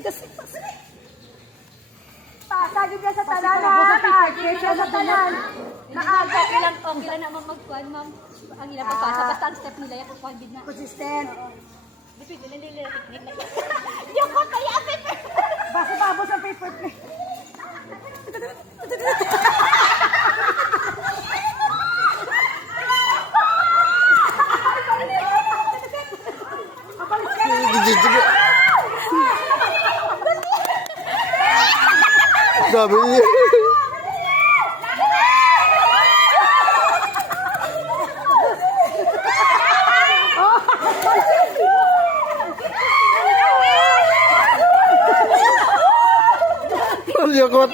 dasig. Pasagin niya sa tanan ha. Pasagin niya sa tanan. Okay lang naman magkuhan, ma'am. Ang ilang pagpasa, basta ang step nila yung kukuhan bid na. Consistent. Dito nila technique na. Yung ko kaya paper. Basta babos ang paper. Grabe niya. Ang yakot.